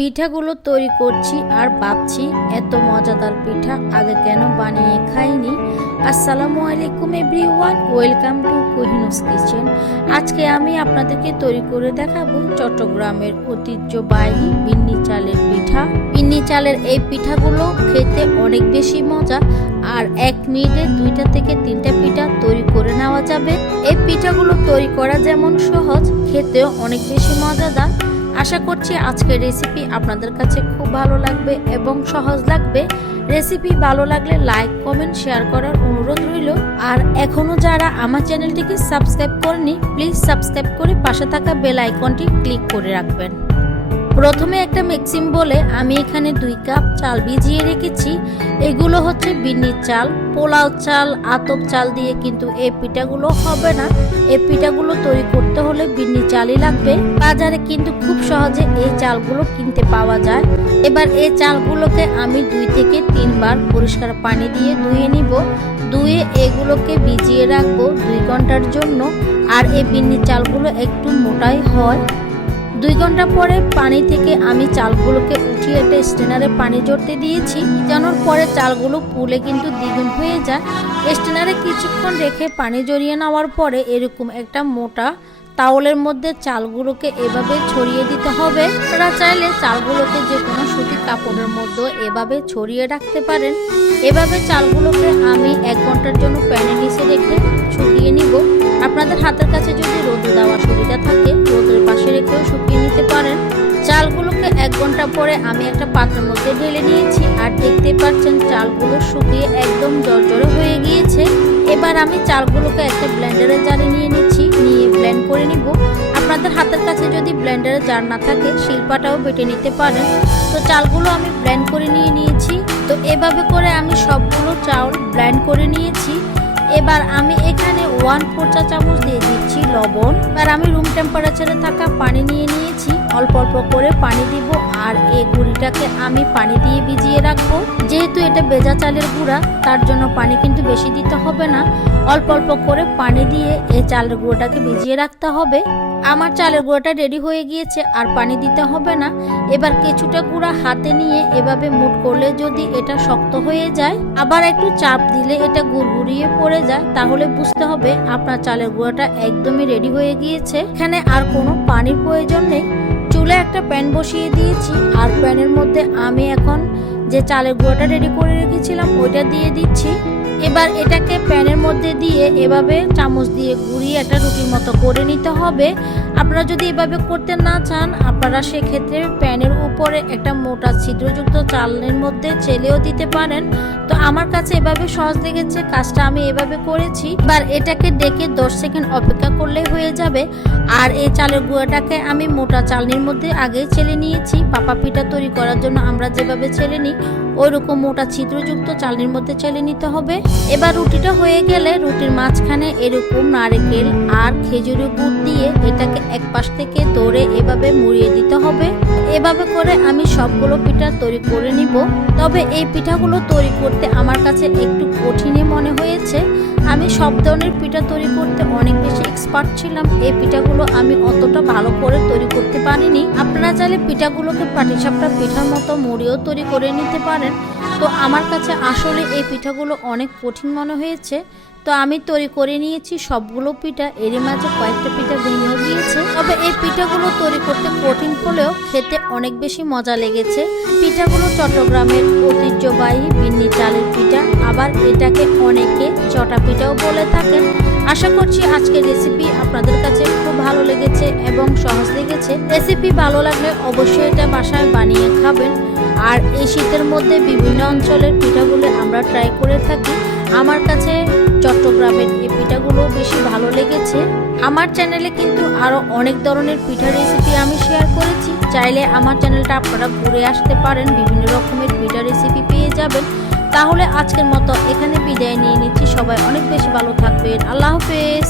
পিঠাগুলো তৈরি করছি আর ভাবছি এত মজাদার পিঠা আগে কেন বানিয়ে খাইনি। আসসালামু আলাইকুম এভরিওয়ান, ওয়েলকাম টু কোহিনুস কিচেন। আজকে আমি আপনাদেরকে তৈরি করে দেখাবো চট্টগ্রামের ঐতিহ্যবাহী বিন্নি চালের পিঠা। বিন্নি চালের এই পিঠাগুলো খেতে অনেক বেশি মজা আর 1 মিনিটে 2টা থেকে 3টা পিঠা তৈরি করে নেওয়া যাবে। এই পিঠাগুলো তৈরি করা যেমন সহজ, খেতেও অনেক বেশি মজাদার। আশা করছি আজকের রেসিপি আপনাদের কাছে খুব ভালো লাগবে এবং সহজ লাগবে। রেসিপি ভালো লাগলে লাইক, কমেন্ট, শেয়ার করার অনুরোধ রইল। আর এখনো যারা আমার চ্যানেলটিকে সাবস্ক্রাইব করেনি, প্লিজ সাবস্ক্রাইব করে পাশে থাকা বেল আইকনটি ক্লিক করে রাখবেন। প্রথমে একটা মিক্সিং বলে আমি এখানে 2 কাপ চাল ভিজিয়ে রেখেছি। এগুলো হচ্ছে বিন্নির চাল, পোলাও চাল, আতপ চাল দিয়ে কিন্তু এই পিঠাগুলো হবে না। এই পিঠাগুলো তৈরি করতে হলে বিন্নি চালই লাগবে। বাজারে কিন্তু খুব সহজে এই চালগুলো কিনতে পাওয়া যায়। এবার এই চালগুলোকে আমি 2 থেকে 3 বার পরিষ্কার পানি দিয়ে ধুয়ে নিব। ধুয়ে এগুলোকে ভিজিয়ে রাখবো 2 ঘন্টার জন্য। আর এই বিন্নির চালগুলো একটু মোটাই হয়। 2 ঘন্টা পরে পানি থেকে আমি চালগুলোকে উঠিয়ে একটা স্ট্রেনারে পানি জড়তে দিয়েছি। জানার পরে চালগুলো ফুলে কিন্তু দ্বিগুণ হয়ে যায়। স্ট্রেনারে কিছুক্ষণ রেখে পানি জড়িয়ে নেওয়ার পরে এরকম একটা মোটা তাওয়ালের মধ্যে চালগুলোকে এভাবে ছড়িয়ে দিতে হবে। আপনারা চাইলে চালগুলোকে যে কোনো সুতি কাপড়ের মধ্যে এভাবে ছড়িয়ে রাখতে পারেন। এভাবে চালগুলোকে আমি 1 ঘন্টার জন্য প্যানের নিচে রেখে শুকিয়ে নিব। আপনাদের হাতের কাছে যদি রোদে দেওয়ার সুবিধা থাকে, রোদের পাশে রেখেও শুকিয়ে নিতে পারেন। চালগুলোকে 1 ঘন্টা পরে আমি একটা পাত্রের মধ্যে ঢেলে নিয়েছি। আর দেখতে পাচ্ছেন চালগুলো শুকিয়ে একদম জর্জরে হয়ে গিয়েছে। এবার আমি চালগুলোকে একটা ব্লেন্ডারের জারে নিয়ে নিচ্ছি, নিয়ে ব্লেন্ড করে নিব। আপনাদের হাতের কাছে যদি ব্লেন্ডারের জার না থাকে, শিলপাটাও বেটে নিতে পারেন। তো চালগুলো আমি ব্লেন্ড করে নিয়েছি। তো এভাবে করে আমি সবগুলো চাল ব্লেন্ড করে নিয়েছি। এবার আমি এখানে 1/4 চা চামচ দিয়ে দিচ্ছি লবণ। আর আমি রুম টেম্পারেচারে থাকা পানি নিয়ে নিয়েছি। অল্প অল্প করে পানি দিব। আর এই গুঁড়িটাকে আমি পানি দিয়ে ভিজিয়ে রাখবো। যেহেতু এটা ভেজা চালের গুঁড়া, তার জন্য পানি কিন্তু বেশি দিতে হবে না। অল্প অল্প করে পানি দিয়ে এই চালের গুঁড়োটাকে ভিজিয়ে রাখতে হবে। আমার চালের গুঁড়াটা রেডি হয়ে গিয়েছে, আর পানি দিতে হবে না। এবার কিছুটা গুঁড়া হাতে নিয়ে এভাবে মুঠ করলে যদি এটা শক্ত হয়ে যায়, আবার একটু চাপ দিলে এটা গুড়গুড়িয়ে পড়ে যায়, তাহলে বুঝতে হবে আপনার চালের গুঁড়াটা একদমই রেডি হয়ে গিয়েছে। এখানে আর কোনো পানির প্রয়োজন নেই। চুলে একটা প্যান বসিয়ে দিয়েছি। আর প্যানের মধ্যে আমি এখন যে চালের গুঁড়াটা রেডি করে রেখেছিলাম ওইটা দিয়ে দিচ্ছি। এবার এটাকে প্যানের মধ্যে দিয়ে এভাবে চামচ দিয়ে ঘুরিয়ে একটা রুটির মতো করে নিতে হবে। আপনারা যদি এভাবে করতে না চান, আপনারা সেক্ষেত্রে প্যানের উপরে একটা মোটা ছিদ্রযুক্ত চালের মধ্যে চেলেও দিতে পারেন। তো আমার কাছে এভাবে সহজ লেগেছে, কাজটা আমি এভাবে করেছি। এবার এটাকে ডেকে 10 সেকেন্ড অপেক্ষা করলেই হয়ে যাবে। আর এই চালের গুঁড়াটাকে আমি মোটা চালনির মধ্যে আগে চেলে নিয়েছি। পাপা পিঠা তৈরি করার জন্য আমরা যেভাবে চেলে নিই, ওইরকম মোটা ছিদ্রযুক্ত চালনির মধ্যে চেলে নিতে হবে। এবার রুটিটা হয়ে গেলে রুটির মাঝখানে এরকম নারকেল আর খেজুরের গুড় দিয়ে এটাকে এক পাশ থেকে ধরে এভাবে মুড়িয়ে দিতে হবে। এভাবে করে আমি সবগুলো পিঠা তৈরি করে নিব। তবে এই পিঠাগুলো তৈরি করতে আমার কাছে একটু কঠিনই মনে হয়েছে। আমি সব ধরনের পিঠা তৈরি করতে অনেক বেশি এক্সপার্ট ছিলাম। এই পিঠাগুলো আমি অতটা ভালো করে তৈরি করতে পারিনি। আপনারা চাইলে পিঠাগুলোকে পাটিসাপটা পিঠার মতো মুড়িয়েও তৈরি করে নিতে পারেন। তো আমার কাছে আসলে এই পিঠাগুলো অনেক কঠিন মনে হয়েছে। তো আমি তৈরি করে নিয়েছি সবগুলো পিঠা। এরই মাঝে কয়েকটা পিঠা ভেঙেও গিয়েছে। তবে এই পিঠাগুলো তৈরি করতে কঠিন হলেও খেতে অনেক বেশি মজা লেগেছে। পিঠাগুলো চট্টগ্রামের ঐতিহ্যবাহী বিন্নি চালের পিঠা, আবার এটাকে অনেকে চটা পিঠাও বলে থাকেন। আশা করছি আজকের রেসিপি আপনাদের কাছে খুব ভালো লেগেছে এবং সহজ লেগেছে। রেসিপি ভালো লাগলে অবশ্যই এটা বাসায় বানিয়ে খাবেন। আর এই শীতের মধ্যে বিভিন্ন অঞ্চলের পিঠাগুলো আমরা ট্রাই করে থাকি। আমার কাছে চট্টগ্রামের এই পিঠাগুলো বেশি ভালো লেগেছে। আমার চ্যানেলে কিন্তু আরো অনেক ধরনের পিঠা রেসিপি আমি শেয়ার করেছি। চাইলে আমার চ্যানেলটা আপনারা ঘুরে আসতে পারেন, বিভিন্ন রকমের পিঠা রেসিপি পেয়ে যাবেন। তাহলে আজকের মতো এখানে বিদায় নিয়ে নিচ্ছি। সবাই অনেক বেশি ভালো থাকবেন। আল্লাহ হাফেজ।